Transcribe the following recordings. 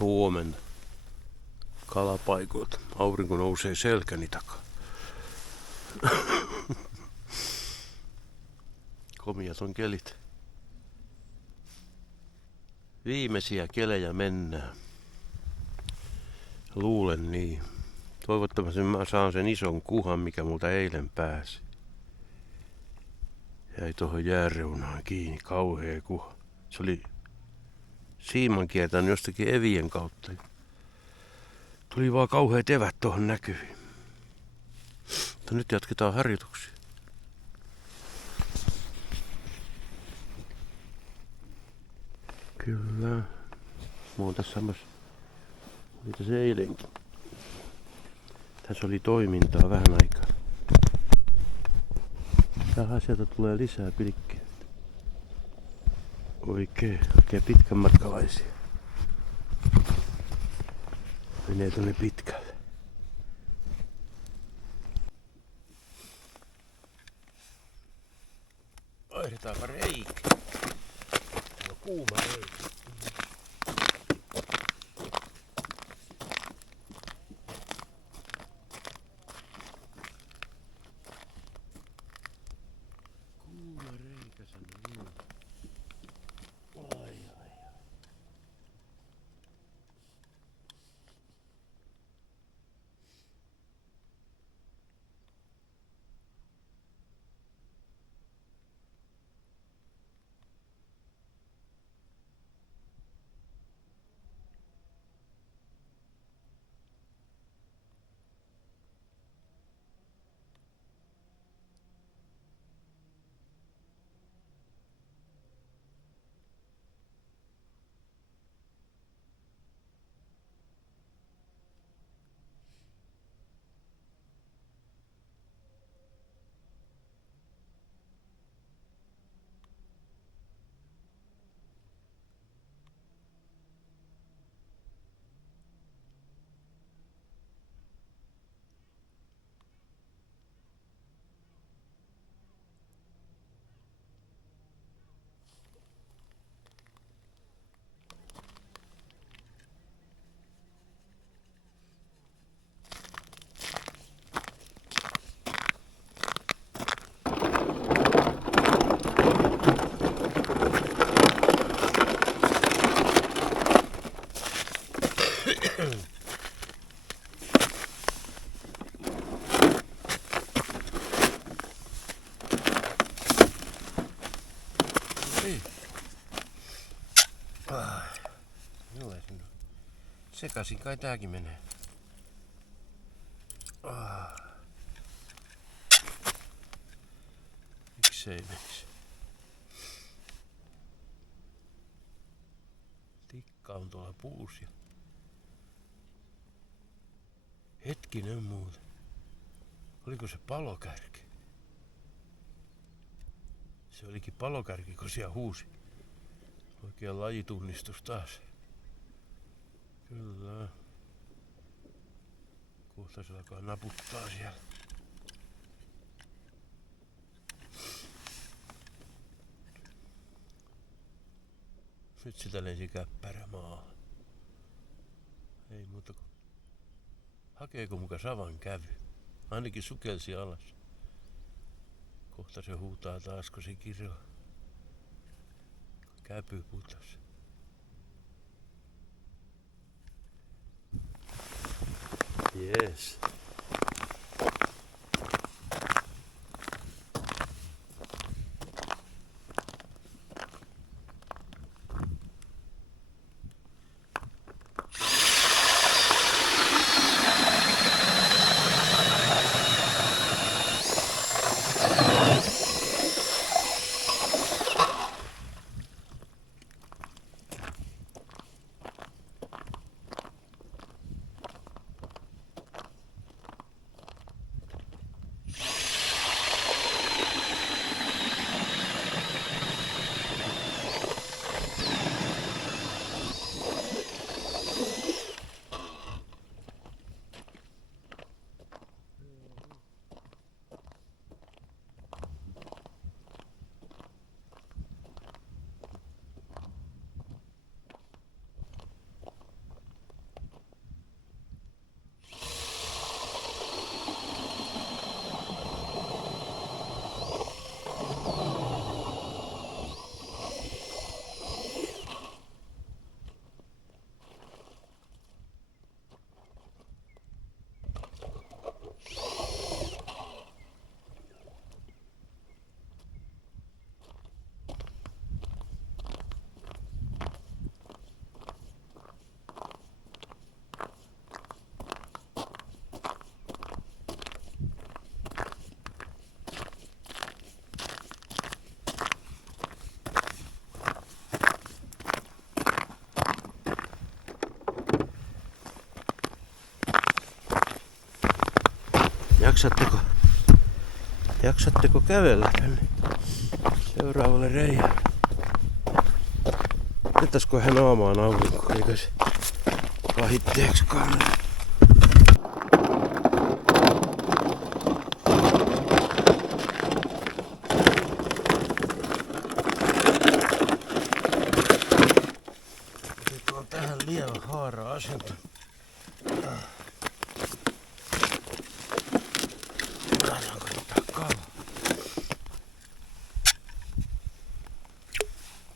Huomenna. Kalapaikoilta. Aurinko nousee selkäni takaa. Komiat on kelit. Viimeisiä kelejä mennään. Luulen niin. Toivottavasti mä saan sen ison kuhan, mikä multa eilen pääsi. Jäi tohon jääreunaan kiinni, kauhea kuha. Se oli siiman kiertänyt jostakin evien kautta. Tuli vaan kauheat evät tohon näkyviin. Mutta nyt jatketaan harjoituksia. Kyllä. Mä oon tässä samassa. Oli tässä eilenkin. Tässä oli toimintaa vähän aikaa. Jaha, sieltä tulee lisää pilkkiä. Oikein pitkän matkalaisia. Menee tonne pitkälle. Vaihdetaanpa reikä. Täällä on kuuma reikä. Kuuma reikä sanoo. Ai. Sekaisin kai tääkin menee. Miksei menisi? Tikka on tuolla puussa. Hetkinen muuten. Oliko se palokärki? Se olikin palokärki, kun siellä huusi. Oikea lajitunnistus taas. Kyllä. Kohta se alkaa naputtaa siellä. Nyt sitä lensi käppärä maahan. Ei muuta kuin. Hakeeko muka savan kävy? Ainakin sukelsi alas. Kohta se huutaa taas, kun se kiroo. Käpy putos. Yes. Jaksatteko kävellä tänne seuraavalle reiälle? Otettaisiko hän aamaan aurinko, eikä se pahitteeksikaan. Otetaan tähän lievä haara-asento.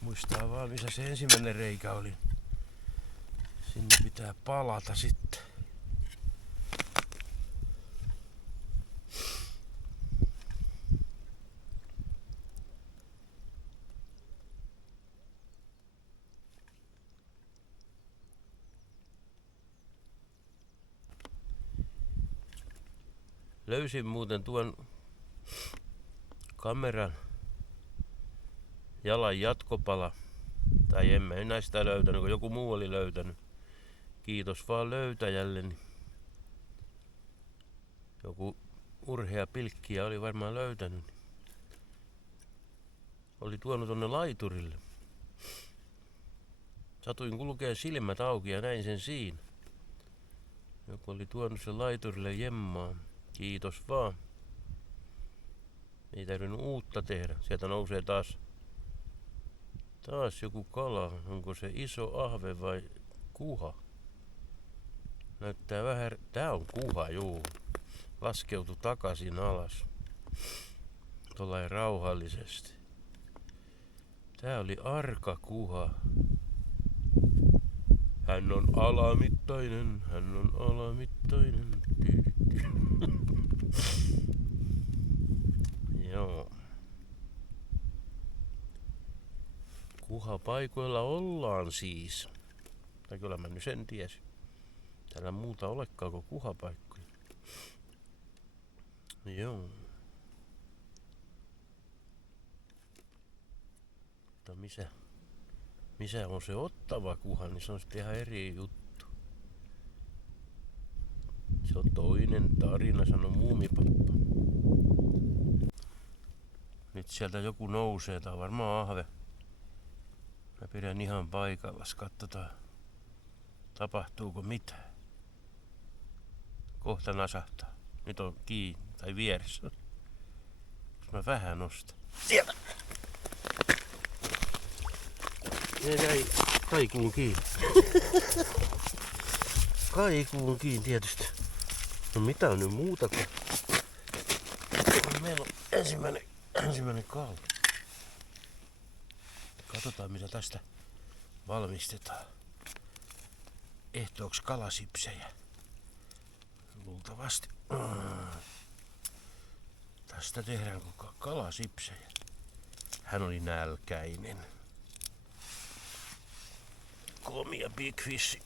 Muistaa vaan missä se ensimmäinen reikä oli. Sinne pitää palata sitten. Löysin muuten tuon kameran jalan jatkopala. Tai en mä enää sitä löytänyt, kun joku muu oli löytänyt. Kiitos vaan löytäjälle. Joku urhea pilkkiä oli varmaan löytänyt. Oli tuonut tonne laiturille. Satuin kulkea silmät auki ja näin sen siinä. Joku oli tuonut sen laiturille jemmaan. Kiitos vaan. Ei tarvinnut uutta tehdä. Sieltä nousee taas joku kala. Onko se iso ahve vai kuha? Näyttää vähän... Tää on kuha, juu. Laskeutui takaisin alas. Tuollain rauhallisesti. Tää oli arka kuha. Hän on alamittainen, hän on alamittainen. Joo. Kuhapaikoilla ollaan siis. Tai kyllä mä nyt sen tiesin. Täällä muuta olekaan kuin kuhapaikkoja. Joo. Mutta missä on se ottava kuha, niin se on sitten ihan eri juttu. Se on toinen tarina, sanoi Muumipappa. Nyt sieltä joku nousee, tää on varmaan ahve. Mä pidän ihan paikallas, katsotaan tapahtuuko mitään. Kohta nasahtaa. Nyt on kiinni tai vieressä. Jos mä vähän nostan. Sieltä! Jäi kaikuun kiinni. Kaikuun kiinni tietysti. No mitä on nyt muuta kuin... Meillä on ensimmäinen kala. Katsotaan mitä tästä valmistetaan. Ehtooks kalasipsejä? Luultavasti. Tästä tehdään kalasipsejä. Hän oli nälkäinen. Komia Big Fish.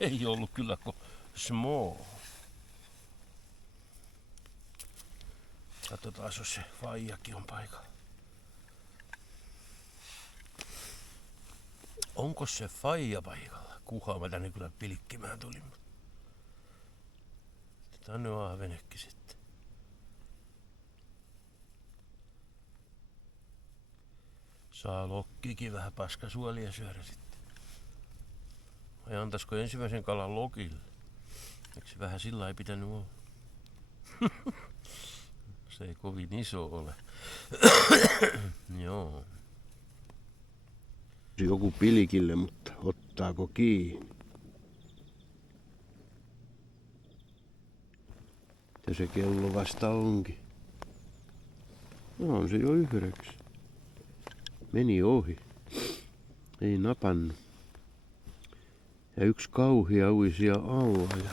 Ei ollut kyllä kuin small. Katsotaan jos se faijakin on paikalla. Onko se faija paikalla? Kuhaa mä tänne kyllä pilkkimään tulin. Tänne on ahvenekki sitten. Saa lokkikin vähän paskasuolia syödä sitten. Vai antaisiko ensimmäisen kalan lokille? Eikö se vähän sillä ei pitänyt olla? Se ei kovin iso ole. Joo. Joku pilkille, mutta ottaako kiinni? Ja se kello vasta onkin. No on se jo 9. Meni ohi. Ei napannut. Ja yksi kauhia uisia alla. Ja...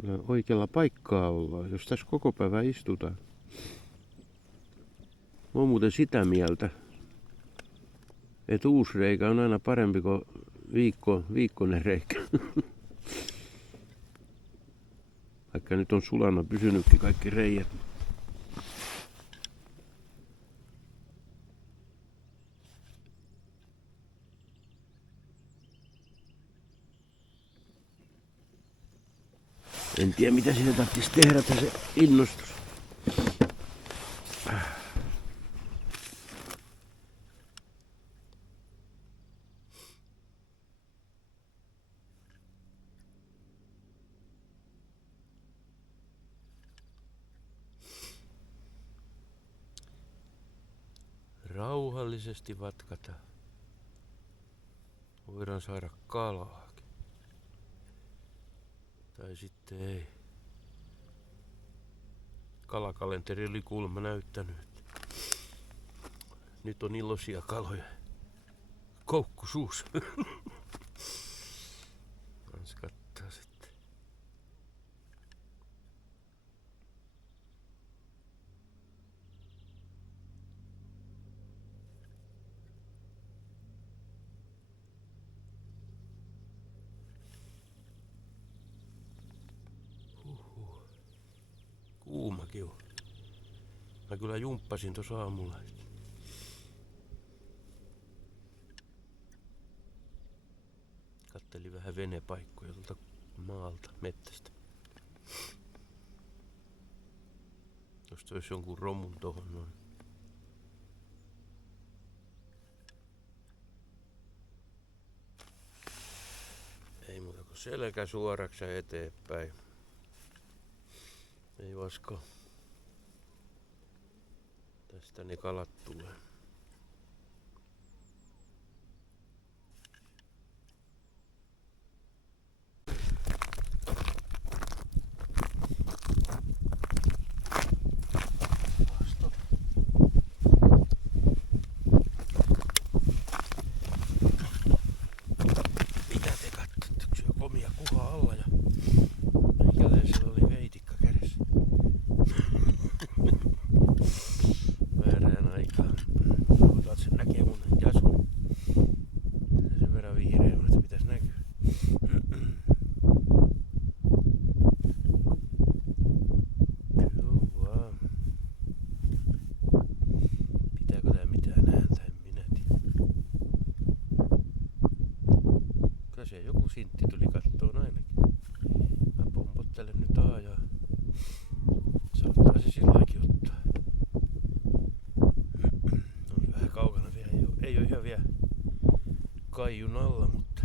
Kyllä oikealla paikkaa ollaan, jos tässä koko päivä istutaan. Mä oon muuten sitä mieltä, että uusi reikä on aina parempi kuin viikkoinen reikä. Vaikka nyt on sulana pysynytkin kaikki reijät. En tiedä mitä siinä tarvitsisi tehdä, että se innostus. Rauhallisesti vatkata. Voidaan saada kalaakin. Tai sitten ei. Kalakalenteri oli kuulemma näyttänyt, että nyt on iloisia kaloja. Koukku suus. Kans kattaa sitten. Kuumakin on. Mä kyllä jumppasin tuossa aamulla. Kattelin vähän venepaikkoja tuolta maalta, mettästä. Jos olisi jonkun romun tohon noin. Ei muuta kuin selkä suoraksi ja eteenpäin. Ei vasko. Tästä ne kalat tulee. Mitä te katsotte, kun syö komia kuha alla ja meikäläisellä oli veitikka kädessä. Väärään aikaan. Otat sen näkee mun jasun. Sen verran vihreä on, että pitäis näkyä. Joo vaan. Pitääkö tää mitään ääntä, en minä tiedä. Kyllä se joku sintti tuli kattoon ainakin. Mä pompottelen nyt aajaa. Saattaa se silläkin ottaa. On vähän kaukana vielä. Ei oo ihan vielä kaijun alla, mutta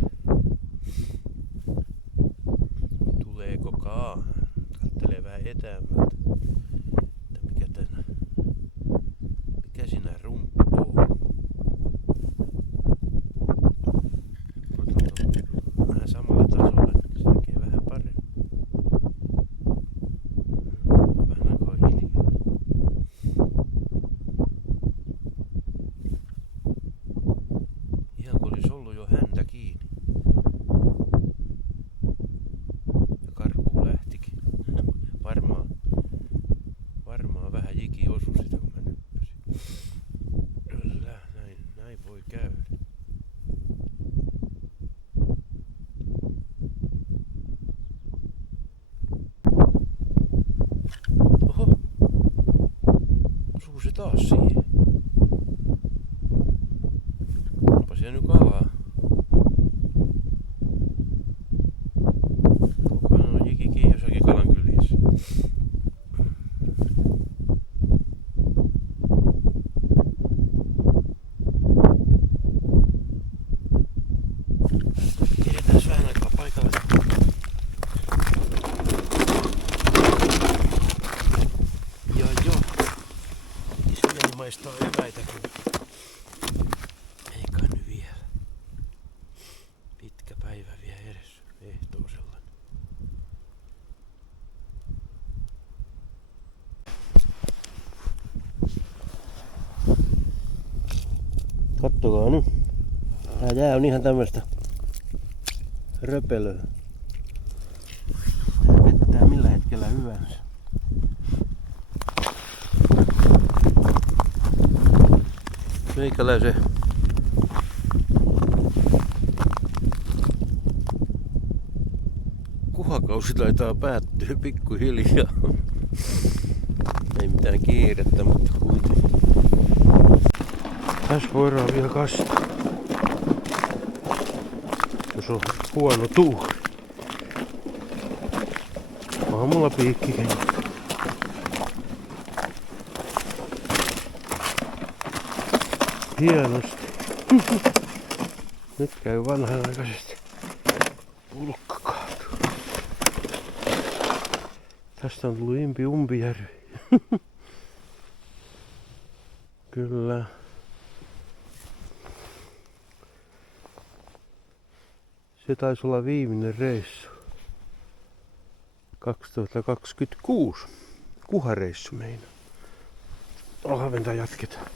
tuleeko kaa? Kattelee vähän etäämmältä. Mikä siinä rumppoo? Vähän samalla tasolla, se näkee vähän paremmin. Vähän aikaa hiljaa. Ihan kuin olisi ollut jo häntä kiinni. Ja karkuun lähtikin. Varmaan vähän jiki osui sitä, kun mä nyppäsin. Kyllä, näin voi käydä. Oho! Osuu se taas siihen. Onpa siellä nyt kalaa. Koko ajan on jiki kiinni jossakin kalan kylissä. Pidetään vähän aikaa paikalla. Joo. Isä maistaa eväitäkin. Ei kai nyt vielä. Pitkä päivä vielä edessä. Ehtoosella. Kattokaa nyt. Tää jää on ihan tämmöstä röpelöä. Tää vettää millä hetkellä hyvänsä. Meikäläisen kuhakausi taitaa päättyä pikkuhiljaa. Ei mitään kiirettä, mutta kuitenkin. Tässä voidaan vielä kastaa. Jos on huono tuuri. aamulla piikkikengät. Hienosti. Nyt käy vanhanaikaisesti pulkkakaatu. Tästä on tullut Impi Umpijärvi. Kyllä. Se taisi olla viimeinen reissu. 2026. Kuhareissu meinaa. Ahventa jatketaan.